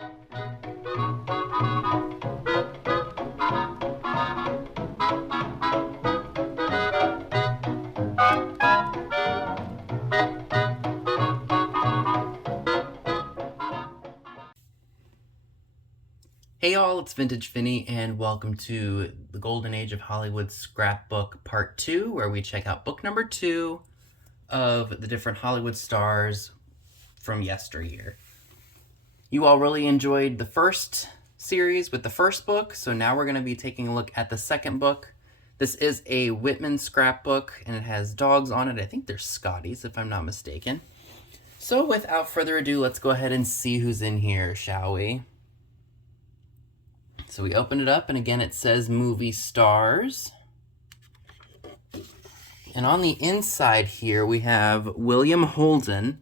Hey y'all, it's Vintage Finny, and welcome to the Golden Age of Hollywood Scrapbook Part 2, where we check out book number 2 of the different Hollywood stars from yesteryear. You all really enjoyed the first series with the first book, so now we're going to be taking a look at the second book. This is a Whitman scrapbook, and it has dogs on it. I think they're Scotties, if I'm not mistaken. So without further ado, let's go ahead and see who's in here, shall we? So we open it up, and again it says movie stars. And on the inside here we have William Holden.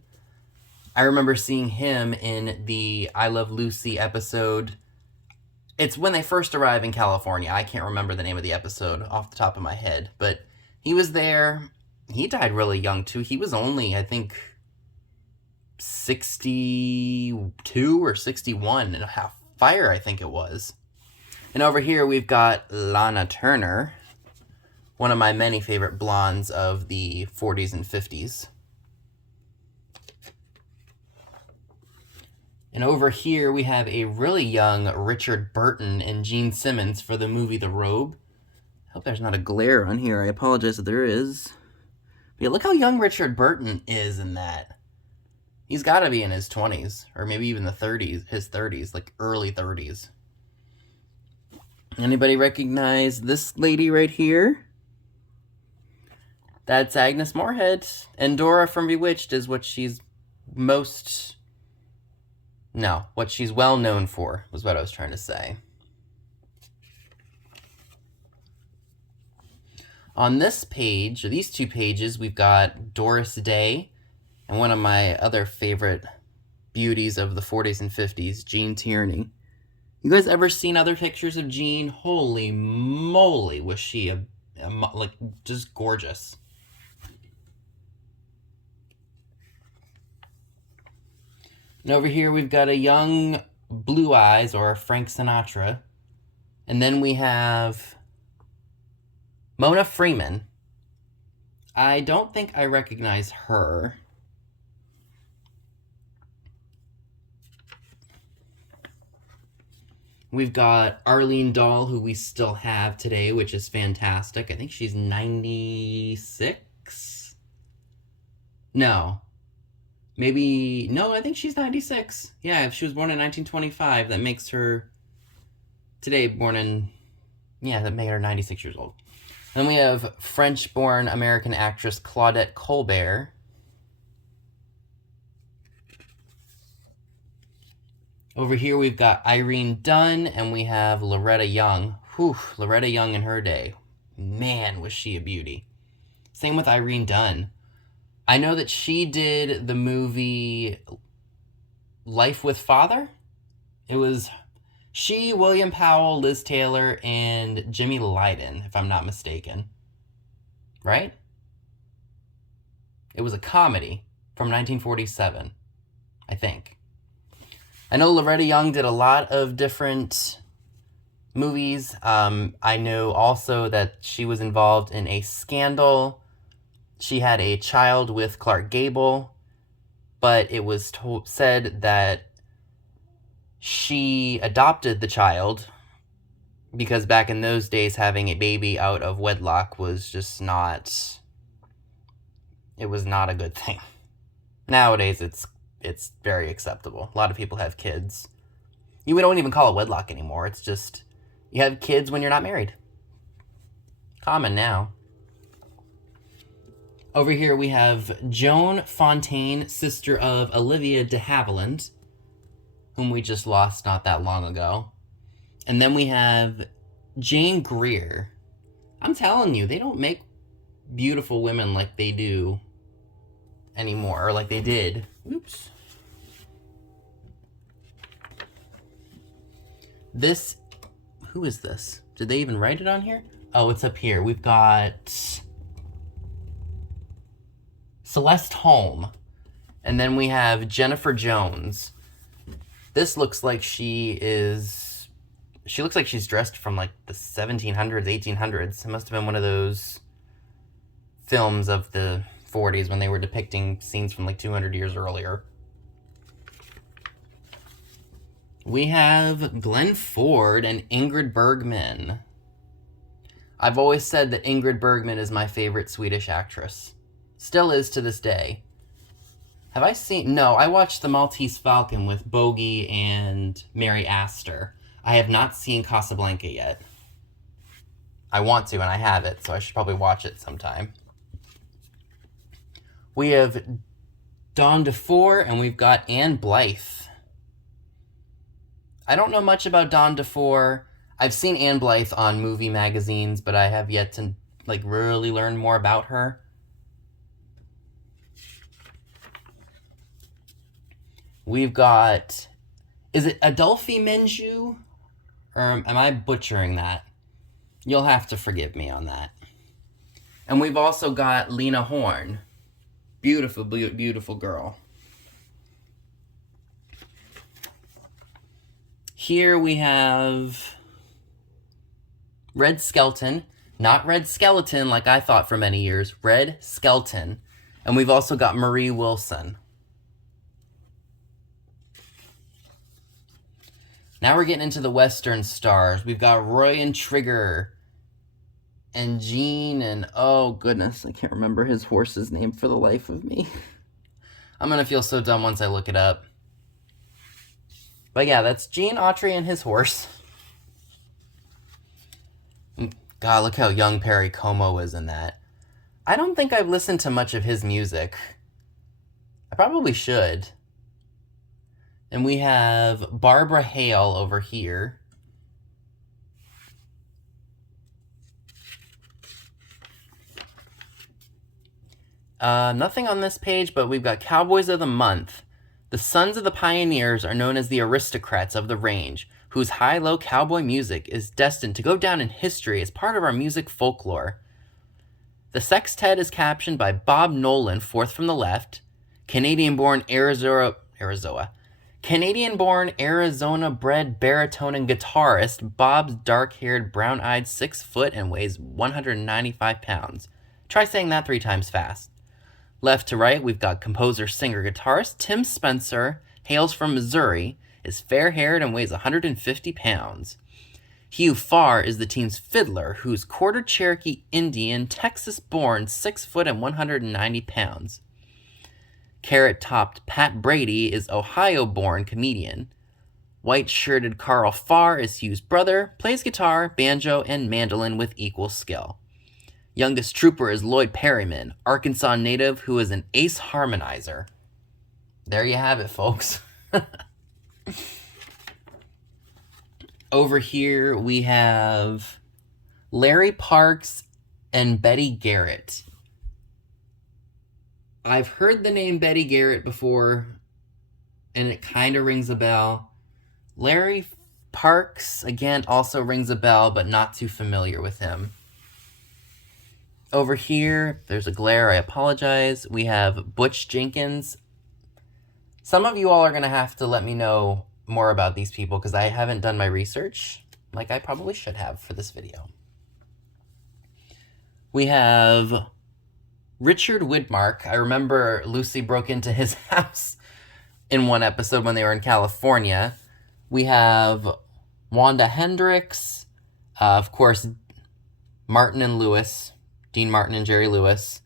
I remember seeing him in the I Love Lucy episode. It's when they first arrive in California. I can't remember the name of the episode off the top of my head, but he was there. He died really young too. He was only, I think, 62 or 61 and a half fire, I think it was. And over here we've got Lana Turner, one of my many favorite blondes of the 40s and 50s. And over here we have a really young Richard Burton and Gene Simmons for the movie The Robe. I hope there's not a glare on here. I apologize if there is. But yeah, look how young Richard Burton is in that. He's got to be in his 20s, or maybe even the 30s, his 30s, like early 30s. Anybody recognize this lady right here? That's Agnes Moorehead. And Dora from Bewitched is what she's well known for, was what I was trying to say. On this page, or these two pages, we've got Doris Day and one of my other favorite beauties of the 40s and 50s, Jean Tierney. You guys ever seen other pictures of Jean? Holy moly, was she just gorgeous. And over here we've got a young Blue Eyes, or Frank Sinatra. And then we have Mona Freeman. I don't think I recognize her. We've got Arlene Dahl, who we still have today, which is fantastic. I think she's 96? No. I think she's 96. Yeah, if she was born in 1925, that makes her today that made her 96 years old. Then we have French-born American actress Claudette Colbert. Over here we've got Irene Dunne, and we have Loretta Young. Whew, Loretta Young in her day. Man, was she a beauty. Same with Irene Dunne. I know that she did the movie Life with Father. It was she, William Powell, Liz Taylor, and Jimmy Lydon, if I'm not mistaken. Right? It was a comedy from 1947, I think. I know Loretta Young did a lot of different movies. I know also that she was involved in a scandal. She had a child with Clark Gable, but it was said that she adopted the child because back in those days, having a baby out of wedlock was just not a good thing. Nowadays, it's very acceptable. A lot of people have kids. You don't even call it wedlock anymore. It's just, you have kids when you're not married. Common now. Over here we have Joan Fontaine, sister of Olivia de Havilland, whom we just lost not that long ago. And then we have Jane Greer. I'm telling you, they don't make beautiful women like they do anymore, or like they did. Oops. Who is this? Did they even write it on here? Oh, it's up here. We've got Celeste Holm. And then we have Jennifer Jones. This looks like she looks like she's dressed from like the 1700s, 1800s. It must have been one of those films of the 40s when they were depicting scenes from like 200 years earlier. We have Glenn Ford and Ingrid Bergman. I've always said that Ingrid Bergman is my favorite Swedish actress. Still is to this day. Have I seen... No, I watched The Maltese Falcon with Bogey and Mary Astor. I have not seen Casablanca yet. I want to, and I have it, so I should probably watch it sometime. We have Dawn DeFore, and we've got Anne Blythe. I don't know much about Dawn DeFore. I've seen Anne Blythe on movie magazines, but I have yet to like really learn more about her. We've got... Is it Adolphe Menjou? Or am I butchering that? You'll have to forgive me on that. And we've also got Lena Horne. Beautiful, beautiful girl. Here we have Red Skelton. Not Red Skeleton like I thought for many years. Red Skelton. And we've also got Marie Wilson. Now we're getting into the Western stars. We've got Roy and Trigger. And Gene and... Oh, goodness. I can't remember his horse's name for the life of me. I'm going to feel so dumb once I look it up. But yeah, that's Gene Autry and his horse. God, look how young Perry Como is in that. I don't think I've listened to much of his music. I probably should. And we have Barbara Hale over here. Nothing on this page, but we've got Cowboys of the Month. The Sons of the Pioneers are known as the aristocrats of the range, whose high-low cowboy music is destined to go down in history as part of our music folklore. The sextet is captioned by Bob Nolan, fourth from the left, Canadian-born Arizona-bred baritone and guitarist. Bob's dark-haired, brown-eyed, 6 foot and weighs 195 pounds. Try saying that 3 times fast. Left to right, we've got composer, singer, guitarist Tim Spencer, hails from Missouri, is fair-haired and weighs 150 pounds. Hugh Farr is the team's fiddler, who's quarter Cherokee Indian, Texas-born, 6 foot and 190 pounds. Carrot-topped Pat Brady is Ohio-born comedian. White-shirted Carl Farr is Hugh's brother, plays guitar, banjo, and mandolin with equal skill. Youngest trooper is Lloyd Perryman, Arkansas native who is an ace harmonizer. There you have it, folks. Over here we have Larry Parks and Betty Garrett. I've heard the name Betty Garrett before, and it kind of rings a bell. Larry Parks, again, also rings a bell, but not too familiar with him. Over here, there's a glare, I apologize. We have Butch Jenkins. Some of you all are going to have to let me know more about these people because I haven't done my research like I probably should have for this video. We have Richard Widmark. I remember Lucy broke into his house in one episode when they were in California. We have Wanda Hendricks, of course, Martin and Lewis. Dean Martin and Jerry Lewis.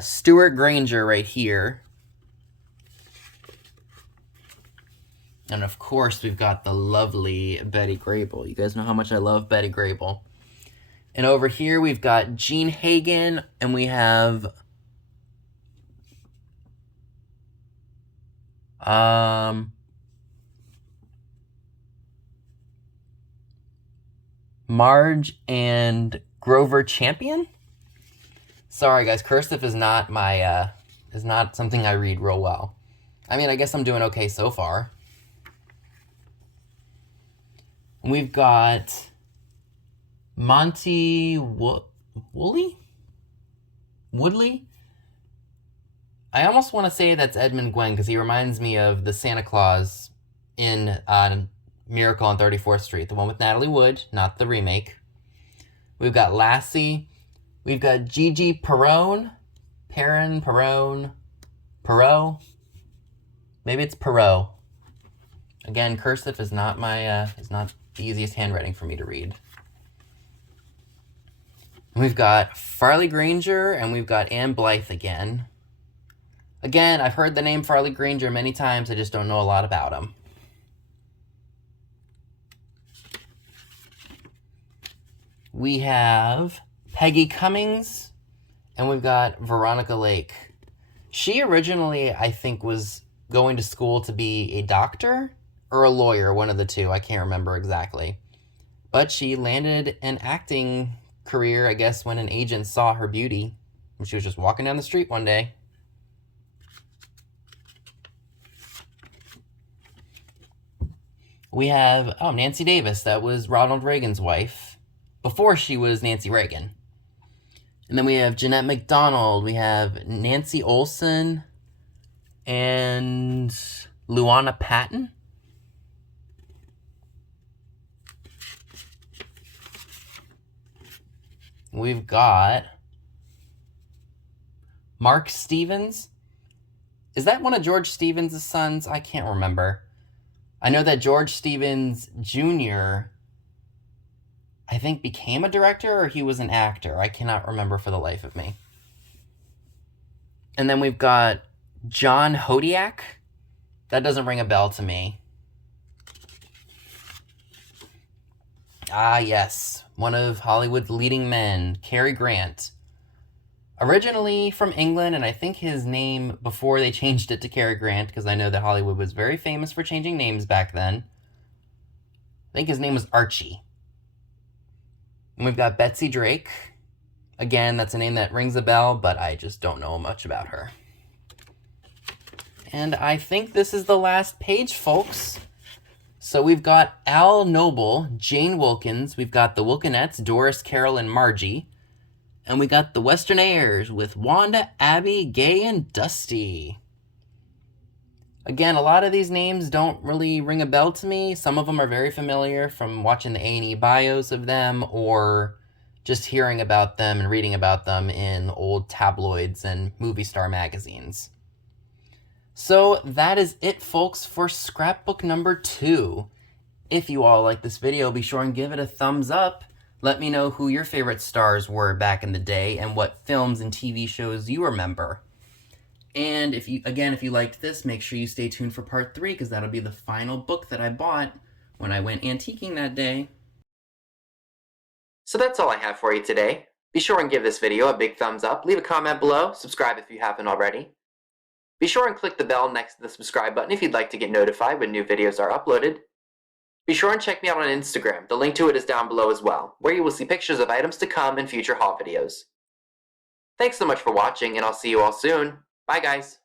Stuart Granger right here. And of course, we've got the lovely Betty Grable. You guys know how much I love Betty Grable. And over here, we've got Gene Hagen, and we have Marge and Grover Champion? Sorry guys, cursive is not my is not something I read real well. I mean, I guess I'm doing okay so far. We've got Monty Woodley? I almost want to say that's Edmund Gwen because he reminds me of the Santa Claus in Miracle on 34th Street, the one with Natalie Wood, not the remake. We've got Lassie. We've got Gigi Perrone. Perrone. Maybe it's Perot. Again, cursive is not is not the easiest handwriting for me to read. We've got Farley Granger, and we've got Anne Blythe again. Again, I've heard the name Farley Granger many times, I just don't know a lot about him. We have Peggy Cummings, and we've got Veronica Lake. She originally, I think, was going to school to be a doctor or a lawyer, one of the two. I can't remember exactly. But she landed an acting career, I guess, when an agent saw her beauty. She was just walking down the street one day. We have, Nancy Davis. That was Ronald Reagan's wife before she was Nancy Reagan. And then we have Jeanette MacDonald. We have Nancy Olson and Luana Patton. We've got Mark Stevens. Is that one of George Stevens' sons? I can't remember. I know that George Stevens Jr., I think, became a director, or he was an actor. I cannot remember for the life of me. And then we've got John Hodiak. That doesn't ring a bell to me. Ah, yes. One of Hollywood's leading men, Cary Grant. Originally from England, and I think his name, before they changed it to Cary Grant, because I know that Hollywood was very famous for changing names back then. I think his name was Archie. And we've got Betsy Drake. Again, that's a name that rings a bell, but I just don't know much about her. And I think this is the last page, folks. So we've got Al Noble, Jane Wilkins. We've got the Wilkinettes, Doris, Carol, and Margie. And we got the Westernaires with Wanda, Abby, Gay, and Dusty. Again, a lot of these names don't really ring a bell to me. Some of them are very familiar from watching the A&E bios of them or just hearing about them and reading about them in old tabloids and movie star magazines. So that is it, folks, for scrapbook number 2. If you all like this video, be sure and give it a thumbs up. Let me know who your favorite stars were back in the day and what films and TV shows you remember. And if you liked this, make sure you stay tuned for part 3, because that'll be the final book that I bought when I went antiquing that day. So that's all I have for you today. Be sure and give this video a big thumbs up, leave a comment below, subscribe if you haven't already. Be sure and click the bell next to the subscribe button if you'd like to get notified when new videos are uploaded. Be sure and check me out on Instagram, the link to it is down below as well, where you will see pictures of items to come in future haul videos. Thanks so much for watching, and I'll see you all soon. Bye guys!